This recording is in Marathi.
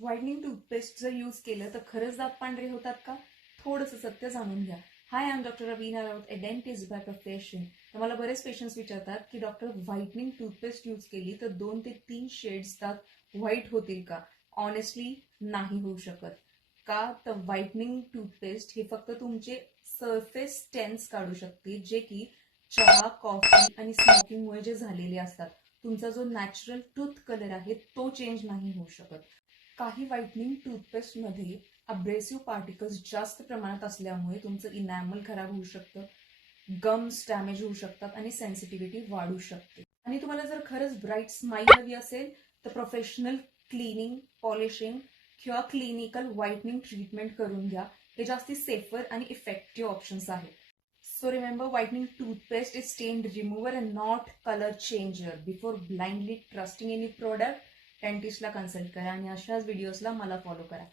व्हाइटनिंग टूथपेस्ट जर यूज केलं तर खरंच दात पांढरे होतात का? थोडंसं सत्य जाणून घ्या. Hi, I am doctor Raveena Raut, a dentist by profession. तर मला बरेच पेशंट्स विचारतात की डॉक्टर, व्हाइटनिंग टूथपेस्ट यूज केली तर 2 ते 3 शेड्स दात व्हाईट होतील का? ऑनेस्टली नाही होऊ शकत. का तर व्हाइटनिंग टूथपेस्ट हे फक्त तुमचे सरफेस टेन्स काढू शकते, जे की चहा, कॉफी आणि स्मोकिंगमुळे जे झालेले असतात. तुमचा जो नॅचरल टूथ कलर आहे तो चेंज नाही होऊ शकत. काही व्हाइटनिंग टूथपेस्टमध्ये अब्रेसिव्ह पार्टिकल्स जास्त प्रमाणात असल्यामुळे तुमचं इनॅमल खराब होऊ शकतं, गम्स डॅमेज होऊ शकतात आणि सेन्सिटिव्हिटी वाढू शकते. आणि तुम्हाला जर खरंच ब्राईट स्माईल हवी असेल तर प्रोफेशनल क्लिनिंग, पॉलिशिंग किंवा क्लिनिकल व्हाइटनिंग ट्रीटमेंट करून घ्या. हे जास्ती सेफर आणि इफेक्टिव्ह ऑप्शन्स आहेत. So remember, whitening toothpaste is stain remover and not color changer. Before blindly trusting any product, डेंटिस्टला कन्सल्ट करा आणि अशाच व्हिडिओजला मला फॉलो करा.